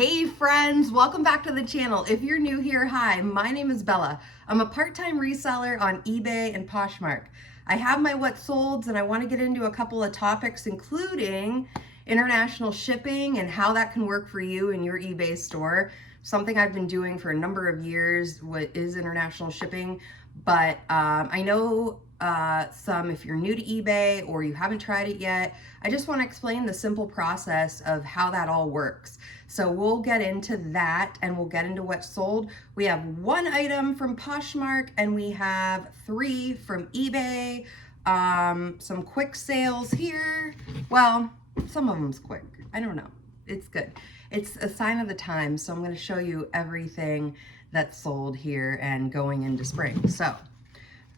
Hey friends, welcome back to the channel. If you're new here, hi, my name is Bella. I'm a part-time reseller on eBay and Poshmark. I have my what solds and I want to get into a couple of topics including international shipping and how that can work for you in your eBay store. Something I've been doing for a number of years, what is international shipping, but I know if you're new to eBay or you haven't tried it yet, I just want to explain the simple process of how that all works. So we'll get into that and we'll get into what's sold. We have one item from Poshmark and we have 3 from eBay. Some quick sales here. Well, some of them's quick. I don't know. It's good. It's a sign of the times. So I'm going to show you everything that's sold here and going into spring. So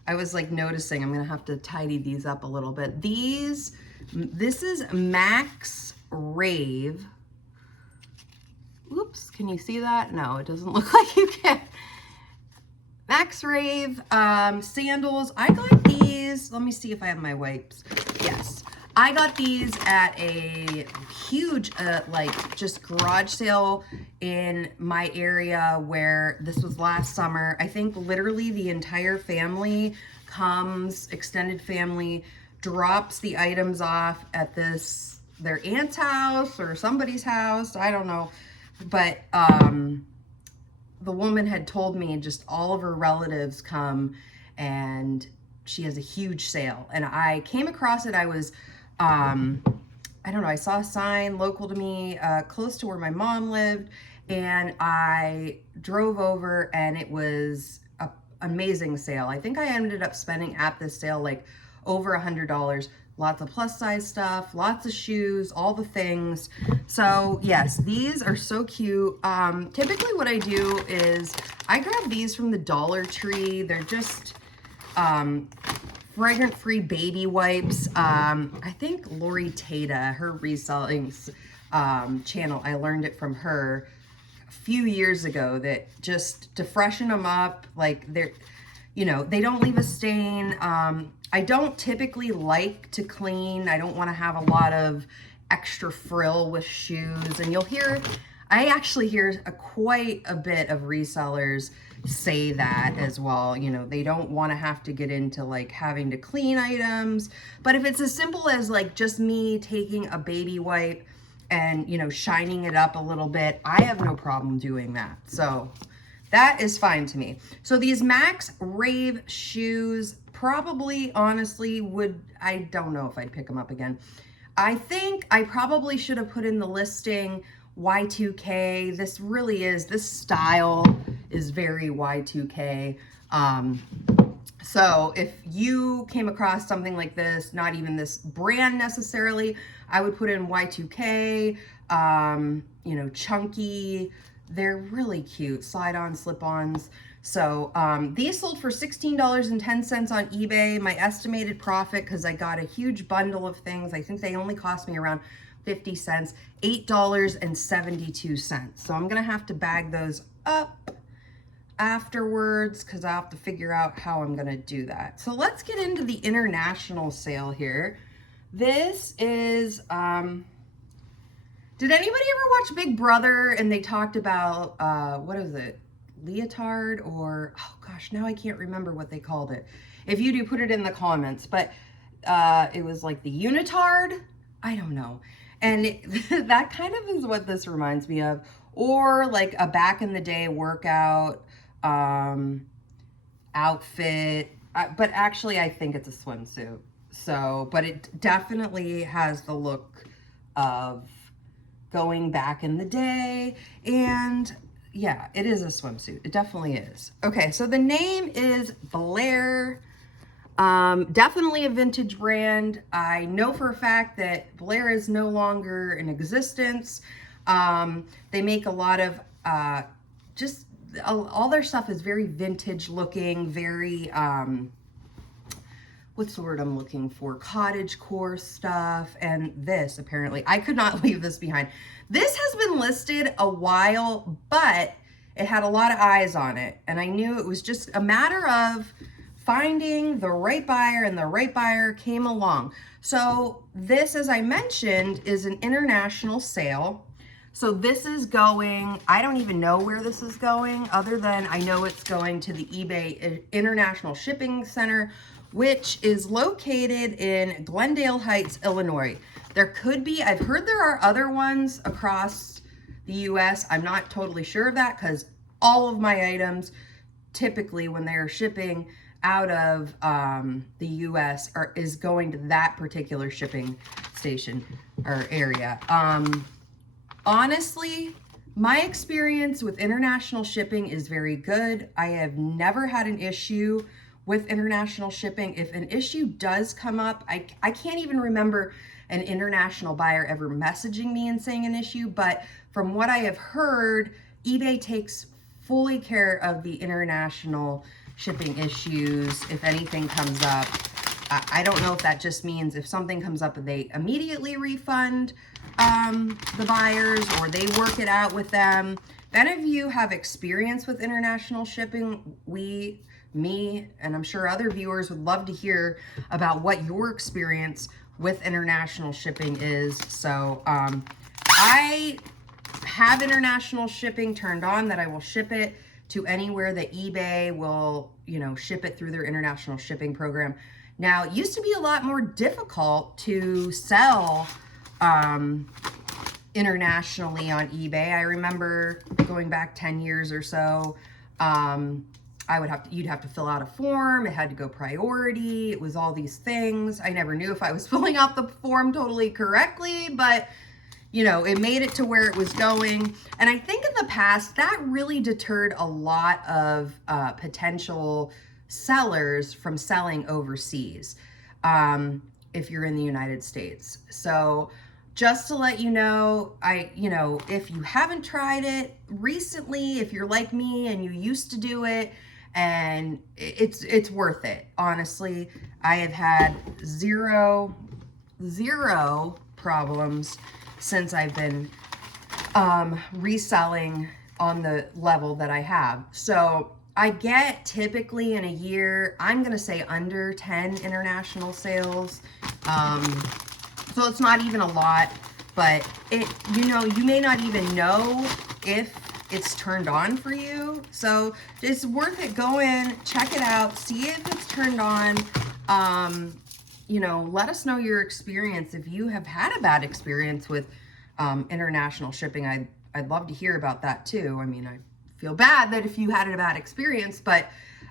I was like noticing, I'm gonna have to tidy these up a little bit. This is Max Rave. Oops, can you see that? No, it doesn't look like you can. Max Rave sandals. I got these. Let me see if I have my wipes. Yes. I got these at a huge, just garage sale in my area where this was last summer. I think literally the entire family comes, extended family, drops the items off at their aunt's house or somebody's house. I don't know. But the woman had told me just all of her relatives come and she has a huge sale. And I came across it. I was I don't know, I saw a sign local to me, close to where my mom lived, and I drove over and it was an amazing sale. I think I ended up spending at this sale like over $100. Lots of plus size stuff, lots of shoes, all the things. So yes, these are so cute. Typically what I do is I grab these from the Dollar Tree. They're just fragrant-free baby wipes. I think Lori Tata, her reselling channel, I learned it from her a few years ago, that just to freshen them up, like they don't leave a stain. I don't typically like to clean. I don't want to have a lot of extra frill with shoes. And I actually hear quite a bit of resellers say that as well. You know, they don't want to have to get into like having to clean items. But if it's as simple as like just me taking a baby wipe and, shining it up a little bit, I have no problem doing that. So that is fine to me. So these Max Rave shoes, probably, honestly, I don't know if I'd pick them up again. I think I probably should have put in the listing Y2K. This style is very Y2K. So if you came across something like this, not even this brand necessarily, I would put in Y2K, chunky. They're really cute, slide-on, slip-ons. So these sold for $16.10 on eBay. My estimated profit, because I got a huge bundle of things, I think they only cost me around 50 cents, $8.72. So I'm gonna have to bag those up afterwards because I'll have to figure out how I'm gonna do that. So let's get into the international sale here. This is, did anybody ever watch Big Brother and they talked about, what is it? Leotard or, oh gosh, now I can't remember what they called it. If you do, put it in the comments. But it was like the unitard. I don't know. And that kind of is what this reminds me of. Or like a back in the day workout outfit. But actually, I think it's a swimsuit. So, but it definitely has the look of going back in the day. And yeah, it is a swimsuit. It definitely is. Okay, so the name is Blair. Definitely a vintage brand. I know for a fact that Blair is no longer in existence. They make a lot of, all their stuff is very vintage looking, very, what's the word I'm looking for? Cottagecore stuff. And this, apparently, I could not leave this behind. This has been listed a while, but it had a lot of eyes on it. And I knew it was just a matter of finding the right buyer, and the right buyer came along. So this, as I mentioned, is an international sale. So this is going, I don't even know where this is going, other than I know it's going to the eBay International Shipping Center, which is located in Glendale Heights, Illinois. There could be, I've heard there are other ones across the US. I'm not totally sure of that, because all of my items, typically when they're shipping out of the US, is going to that particular shipping station or area. Honestly, my experience with international shipping is very good. I have never had an issue with international shipping. If an issue does come up, I can't even remember an international buyer ever messaging me and saying an issue, but from what I have heard, eBay takes fully care of the international shipping issues if anything comes up. I don't know if that just means if something comes up, they immediately refund the buyers, or they work it out with them. If any of you have experience with international shipping, me, and I'm sure other viewers would love to hear about what your experience with international shipping is. So I have international shipping turned on, that I will ship it to anywhere that eBay will, ship it through their international shipping program. Now, it used to be a lot more difficult to sell internationally on eBay. I remember going back 10 years or so, you'd have to fill out a form. It had to go priority. It was all these things. I never knew if I was filling out the form totally correctly, but it made it to where it was going. And I think in the past, that really deterred a lot of potential sellers from selling overseas, if you're in the United States. So just to let you know, if you haven't tried it recently, if you're like me and you used to do it, and it's worth it. Honestly, I have had zero problems since I've been reselling on the level that I have. So I get typically in a year, I'm gonna say under 10 international sales. So it's not even a lot, but you may not even know if it's turned on for you. So it's worth it. Go in, check it out, see if it's turned on. Let us know your experience. If you have had a bad experience with international shipping, I'd love to hear about that too. I mean, I feel bad that if you had a bad experience, but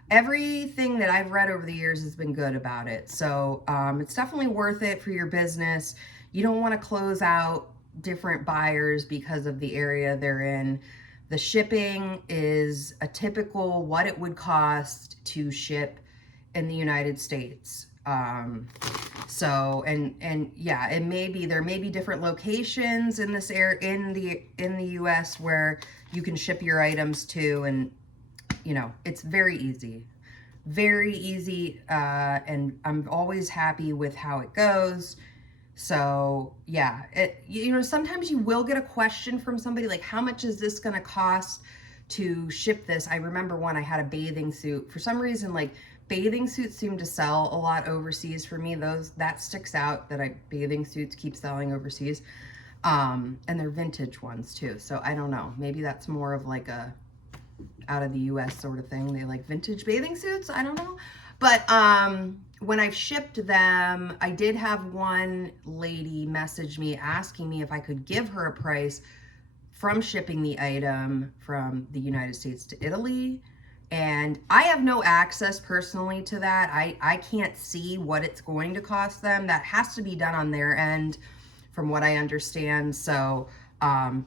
everything that I've read over the years has been good about it. So it's definitely worth it for your business. You don't want to close out different buyers because of the area they're in. The shipping is a typical what it would cost to ship in the United States. So, and yeah, there may be different locations in this area, in the US where you can ship your items to, and it's very easy, and I'm always happy with how it goes. So yeah, sometimes you will get a question from somebody like, how much is this going to cost to ship this? I remember when I had a bathing suit. For some reason, like, bathing suits seem to sell a lot overseas for me. That sticks out, that bathing suits keep selling overseas. And they're vintage ones too. So I don't know, maybe that's more of like a out of the US sort of thing. They like vintage bathing suits. I don't know. But when I've shipped them, I did have one lady message me asking me if I could give her a price from shipping the item from the United States to Italy. And I have no access personally to that. I can't see what it's going to cost them. That has to be done on their end, from what I understand. So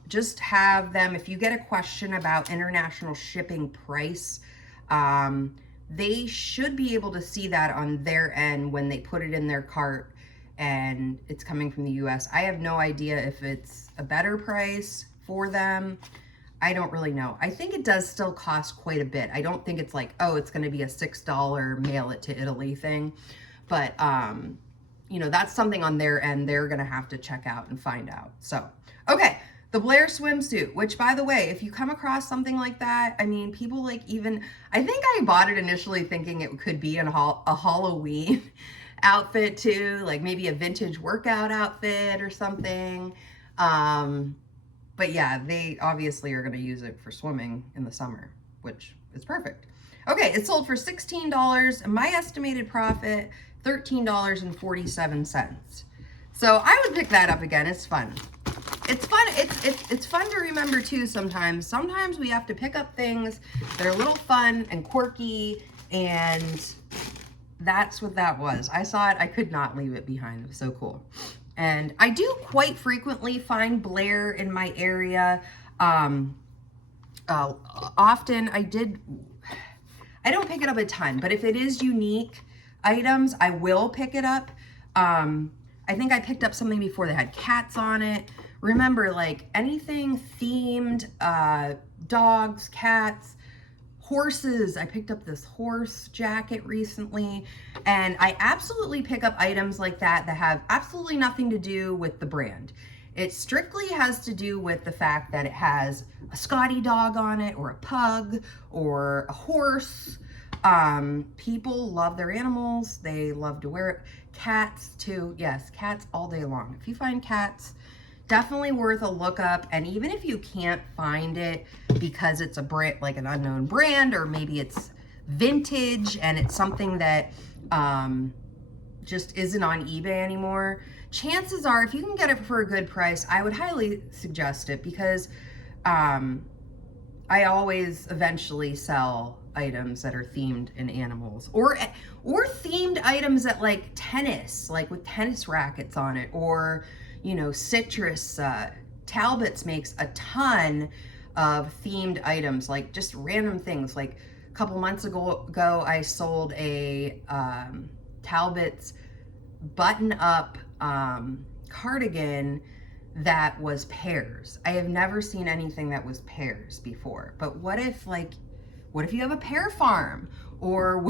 just have them, if you get a question about international shipping price, they should be able to see that on their end when they put it in their cart and it's coming from the US. I have no idea if it's a better price for them. I don't really know. I think it does still cost quite a bit. I don't think it's like, oh, it's going to be a $6 mail it to Italy thing. But, that's something on their end they're going to have to check out and find out. So, okay. The Blair swimsuit, which, by the way, if you come across something like that, I mean, people like I think I bought it initially thinking it could be a Halloween outfit too, like maybe a vintage workout outfit or something. But yeah, they obviously are going to use it for swimming in the summer, which is perfect. Okay, it sold for $16. My estimated profit, $13.47. So I would pick that up again. It's fun. It's fun. It's fun to remember too sometimes. Sometimes we have to pick up things that are a little fun and quirky, and that's what that was. I saw it. I could not leave it behind. It was so cool. And I do quite frequently find Blair in my area. Often I don't pick it up a ton, but if it is unique items, I will pick it up. I think I picked up something before that had cats on it. Remember, like anything themed, dogs, cats, horses. I picked up this horse jacket recently, and I absolutely pick up items like that that have absolutely nothing to do with the brand. It strictly has to do with the fact that it has a Scotty dog on it, or a pug, or a horse. People love their animals. They love to wear it. Cats too. Yes, cats all day long. If you find cats, definitely worth a look up. And even if you can't find it because it's a brand, like an unknown brand, or maybe it's vintage and it's something that just isn't on eBay anymore, chances are if you can get it for a good price, I would highly suggest it, because I always eventually sell items that are themed in animals, or themed items that like tennis, like with tennis rackets on it, or you know, citrus. Talbot's makes a ton of themed items, like just random things. Like a couple months ago I sold a Talbot's button-up cardigan that was pears. I have never seen anything that was pears before. But what if you have a pear farm, or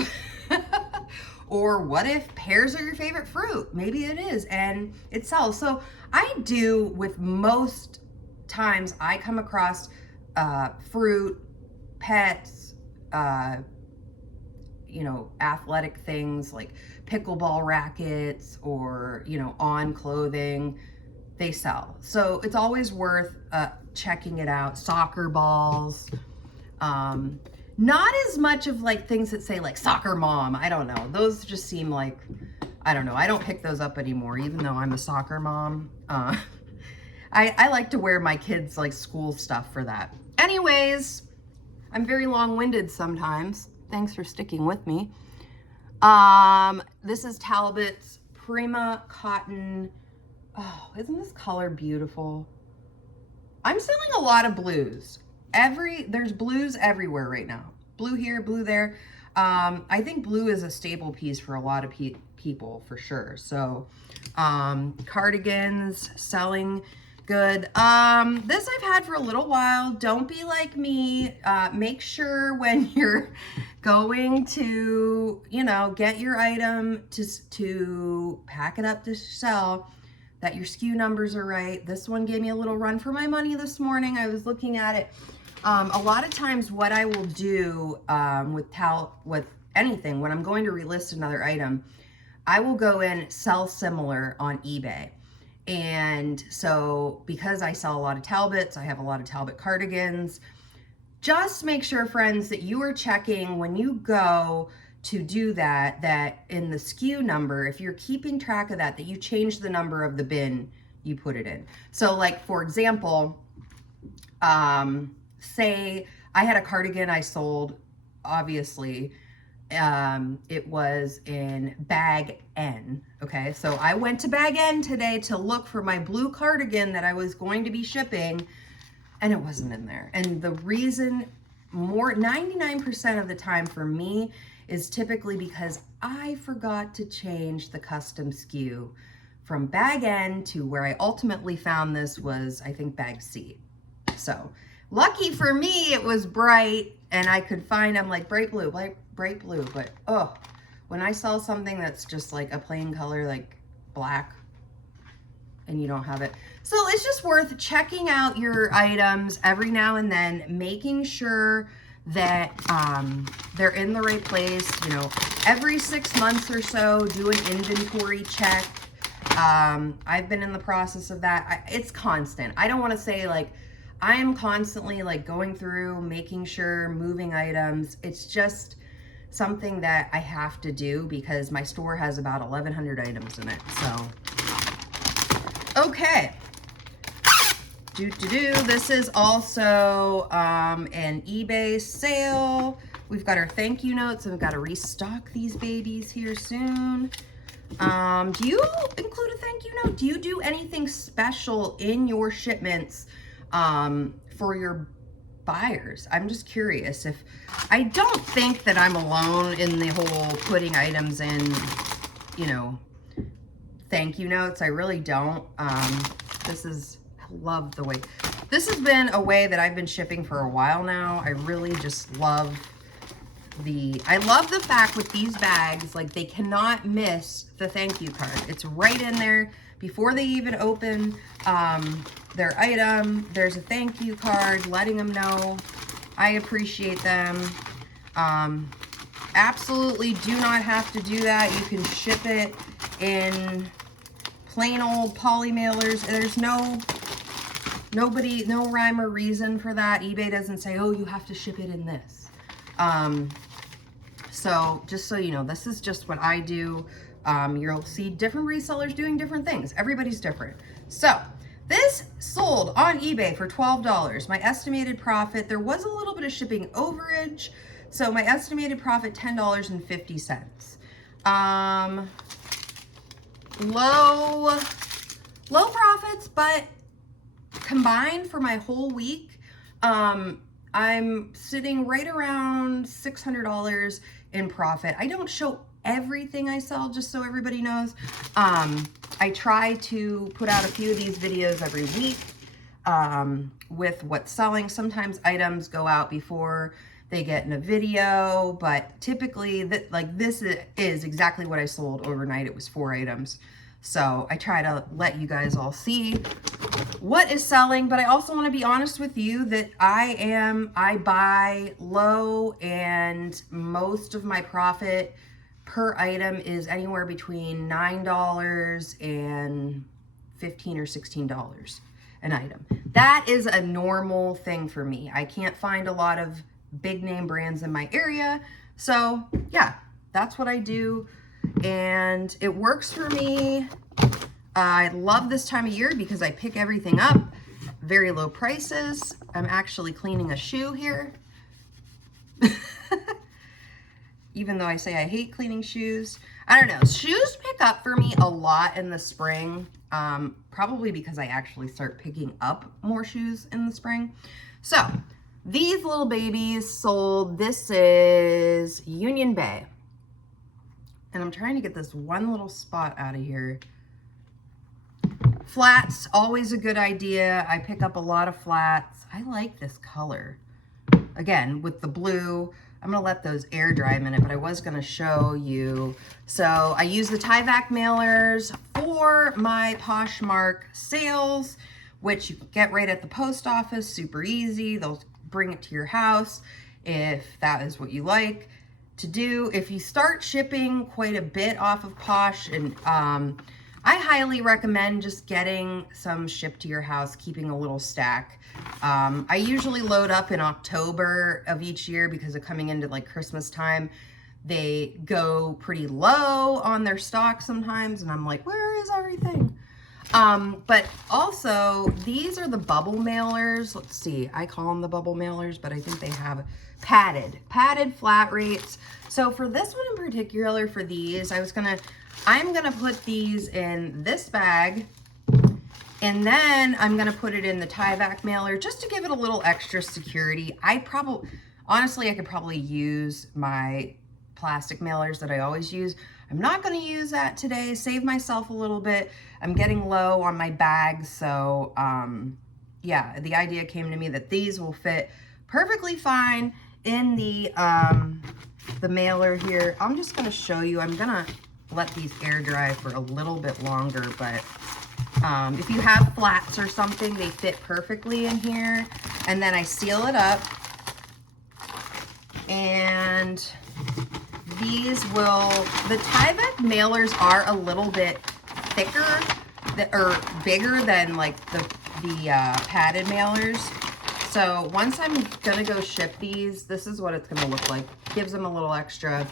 or what if pears are your favorite fruit? Maybe it is, and it sells. So I do, with most times I come across fruit, pets, you know, athletic things like pickleball rackets, or, you know, on clothing, they sell. So it's always worth checking it out. Soccer balls, not as much of like things that say like soccer mom. I don't know. Those just seem like, I don't know. I don't pick those up anymore, even though I'm a soccer mom. I like to wear my kids' like school stuff for that. Anyways, I'm very long-winded sometimes. Thanks for sticking with me. This is Talbot's Prima Cotton. Oh, isn't this color beautiful? I'm selling a lot of blues. There's blues everywhere right now. Blue here, blue there. I think blue is a staple piece for a lot of people for sure. So, cardigans selling good. This I've had for a little while. Don't be like me. Make sure when you're going to, you know, get your item to pack it up to sell, that your SKU numbers are right. This one gave me a little run for my money this morning. I was looking at it. A lot of times what I will do with anything, when I'm going to relist another item, I will go in sell similar on eBay. And so because I sell a lot of Talbots, I have a lot of Talbot cardigans. Just make sure, friends, that you are checking when you go to do that, that in the SKU number, if you're keeping track of that, that you change the number of the bin you put it in. So like, for example, say I had a cardigan I sold, obviously, it was in bag N, okay? So I went to bag N today to look for my blue cardigan that I was going to be shipping, and it wasn't in there. And the reason, 99% of the time for me, is typically because I forgot to change the custom SKU from bag N to where I ultimately found this was, I think, bag C. So lucky for me, it was bright, and I could find, I'm like, bright blue, but oh, when I sell something that's just like a plain color, like black, and you don't have it. So it's just worth checking out your items every now and then, making sure that they're in the right place. You know, every 6 months or so, do an inventory check. I've been in the process of that. It's constant. I don't want to say like I am constantly like going through, making sure, moving items. It's just something that I have to do because my store has about 1,100 items in it. So, okay. This is also an eBay sale. We've got our thank you notes, and we've got to restock these babies here soon. Do you include a thank you note? Do you do anything special in your shipments for your buyers? I'm just curious. If I don't think that I'm alone in the whole putting items in, you know, thank you notes. I really don't. I love the way, this has been a way that I've been shipping for a while now. I really just love I love the fact with these bags, like they cannot miss the thank you card. It's right in there before they even open their item. There's a thank you card letting them know I appreciate them. Absolutely do not have to do that. You can ship it in plain old poly mailers. There's no rhyme or reason for that. eBay doesn't say, oh, you have to ship it in this. So just so you know, this is just what I do. You'll see different resellers doing different things. Everybody's different. So this sold on eBay for $12. My estimated profit, there was a little bit of shipping overage. So my estimated profit, $10.50. Low profits, but combined for my whole week, I'm sitting right around $600 in profit. I don't show everything I sell, just so everybody knows. I try to put out a few of these videos every week with what's selling. Sometimes items go out before they get in a video, but typically this is exactly what I sold overnight. It was 4 items. So I try to let you guys all see what is selling, but I also want to be honest with you that I buy low, and most of my profit per item is anywhere between $9 and $15 or $16 an item. That is a normal thing for me. I can't find a lot of big name brands in my area. So yeah, that's what I do. And it works for me. I love this time of year because I pick everything up. Very low prices. I'm actually cleaning a shoe here. Even though I say I hate cleaning shoes. I don't know. Shoes pick up for me a lot in the spring. Probably because I actually start picking up more shoes in the spring. So these little babies sold. This is Union Bay. And I'm trying to get this one little spot out of here. Flats, always a good idea. I pick up a lot of flats. I like this color. Again, with the blue, I'm gonna let those air dry a minute, but I was gonna show you. So I use the Tyvek mailers for my Poshmark sales, which you can get right at the post office, super easy. They'll bring it to your house if that is what you like to do. If you start shipping quite a bit off of Posh, and I highly recommend just getting some shipped to your house, keeping a little stack. I usually load up in October of each year because of coming into like Christmas time. They go pretty low on their stock sometimes, and I'm like, where is everything? But also, these are the bubble mailers. Let's see, I call them the bubble mailers, but I think they have padded flat rates. So for this one in particular, for these, I'm gonna put these in this bag, and then I'm gonna put it in the Tyvek mailer just to give it a little extra security. Honestly, I could probably use my plastic mailers that I always use. I'm not gonna use that today, save myself a little bit. I'm getting low on my bags, so yeah, the idea came to me that these will fit perfectly fine in the mailer here. I'm just gonna show you, I'm gonna let these air dry for a little bit longer, but if you have flats or something, they fit perfectly in here. And then I seal it up, and the Tyvek mailers are a little bit thicker or bigger than like the padded mailers. So once I'm gonna go ship these, this is what it's gonna look like. Gives them a little extra.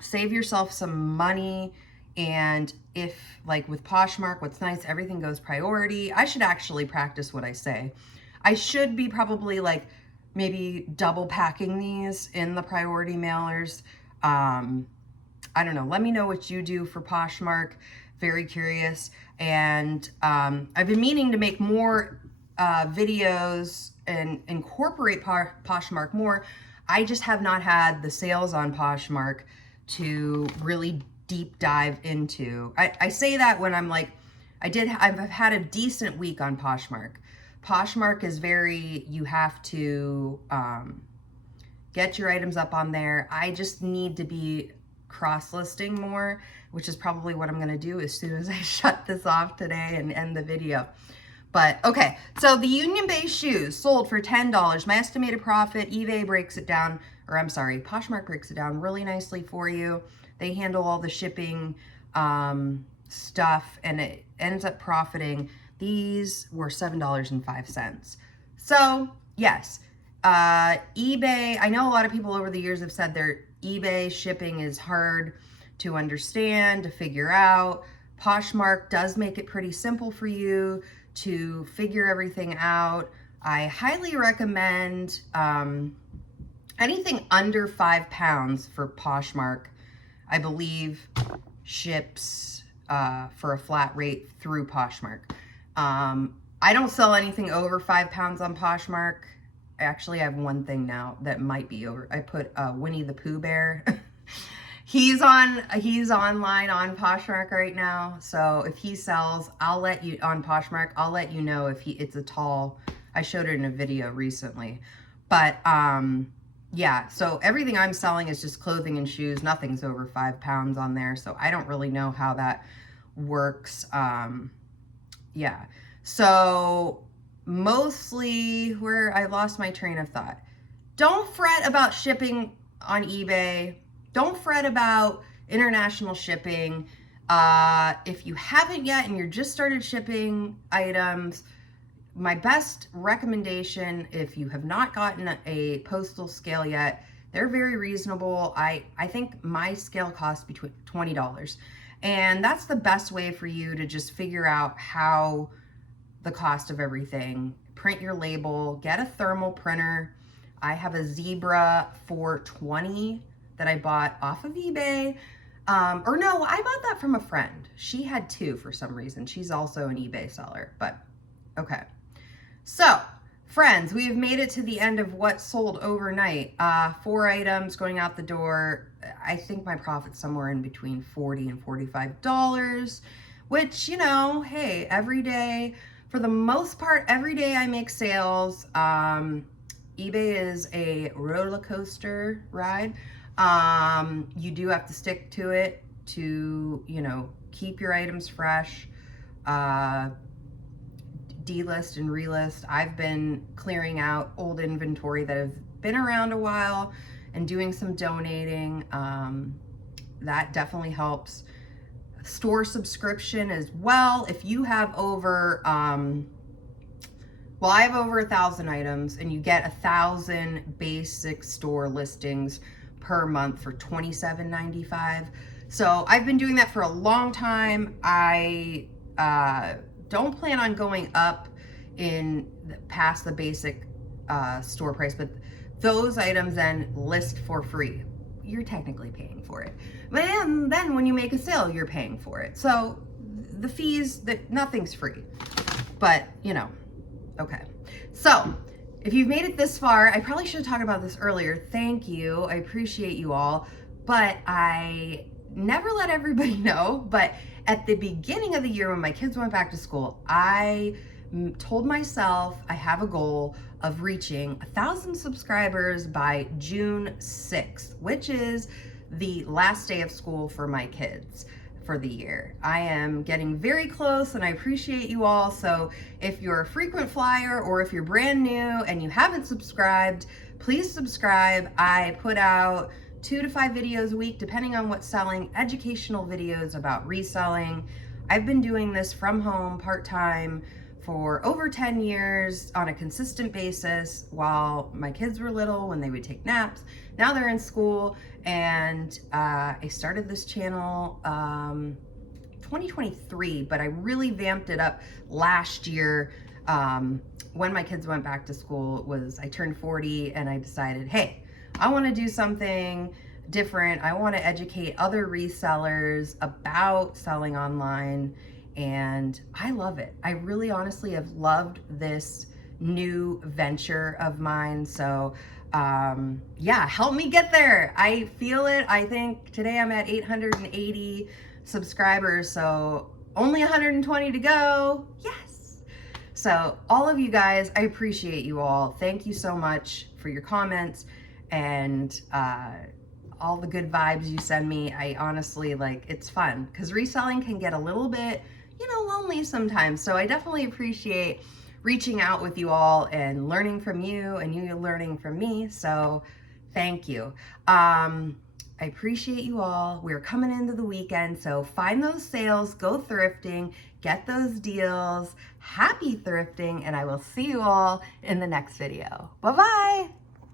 Save yourself some money. And if, like with Poshmark, what's nice, everything goes priority. I should actually practice what I say. I should be probably like maybe double packing these in the priority mailers. I don't know. Let me know what you do for Poshmark. Very curious. And I've been meaning to make more videos and incorporate Poshmark more. I just have not had the sales on Poshmark to really deep dive into. I say that when I'm like, I've had a decent week on Poshmark. Poshmark is very, you have to get your items up on there. I just need to be cross-listing more, which is probably what I'm gonna do as soon as I shut this off today and end the video. But okay, so the Union-based shoes sold for $10. My estimated profit, eBay breaks it down, or I'm sorry, Poshmark breaks it down really nicely for you. They handle all the shipping stuff, and it ends up profiting. These were $7.05. So yes, eBay, I know a lot of people over the years have said their eBay shipping is hard to understand, to figure out. Poshmark does make it pretty simple for you to figure everything out. I highly recommend anything under 5 pounds for Poshmark, I believe, ships for a flat rate through Poshmark. I don't sell anything over 5 pounds on Poshmark. Actually, I have one thing now that might be over. I put Winnie the Pooh Bear. He's online on Poshmark right now. So if he sells, I'll let you on Poshmark. I'll let you know if it's a tall. I showed it in a video recently, but yeah. So everything I'm selling is just clothing and shoes. Nothing's over 5 pounds on there. So I don't really know how that works. Yeah. So mostly where I lost my train of thought. Don't fret about shipping on eBay. Don't fret about international shipping. If you haven't yet and you're just started shipping items, my best recommendation, if you have not gotten a postal scale yet, they're very reasonable. I think my scale costs between $20. And that's the best way for you to just figure out how the cost of everything. Print your label, get a thermal printer. I have a Zebra 420 that I bought off of eBay. Or no, I bought that from a friend. She had two for some reason. She's also an eBay seller, but okay. So, friends, we have made it to the end of what sold overnight. 4 items going out the door. I think my profit's somewhere in between $40 and $45, which, you know, hey, every day, for the most part, every day I make sales. eBay is a roller coaster ride. You do have to stick to it to, you know, keep your items fresh, delist and relist. I've been clearing out old inventory that have been around a while and doing some donating. That definitely helps. Store subscription as well. If you have over, well, I have over 1,000 items and you get 1,000 basic store listings per month for $27.95. So I've been doing that for a long time. I don't plan on going up past the basic store price, but those items then list for free. You're technically paying for it. But then when you make a sale, you're paying for it. So the fees, nothing's free. But, you know, okay. So if you've made it this far, I probably should have talked about this earlier. Thank you. I appreciate you all. But I never let everybody know. But at the beginning of the year when my kids went back to school, I told myself I have a goal of reaching 1,000 subscribers by June 6th, which is the last day of school for my kids for the year. I am getting very close and I appreciate you all. So if you're a frequent flyer or if you're brand new and you haven't subscribed, please subscribe. I put out 2 to 5 videos a week, depending on what's selling, educational videos about reselling. I've been doing this from home part-time for over 10 years on a consistent basis while my kids were little, when they would take naps. Now they're in school, and I started this channel 2023, but I really vamped it up last year. When my kids went back to school, I turned 40, and I decided, hey, I want to do something different. I want to educate other resellers about selling online, and I love it. I really honestly have loved this new venture of mine. So yeah, help me get there. I feel it. I think today I'm at 880 subscribers, so only 120 to go. Yes. So all of you guys, I appreciate you all. Thank you so much for your comments and all the good vibes you send me. I honestly, like, it's fun because reselling can get a little bit, you know, lonely sometimes. So I definitely appreciate reaching out with you all and learning from you, and you learning from me. So thank you. I appreciate you all. We're coming into the weekend, so find those sales, go thrifting, get those deals. Happy thrifting, and I will see you all in the next video. Bye-bye.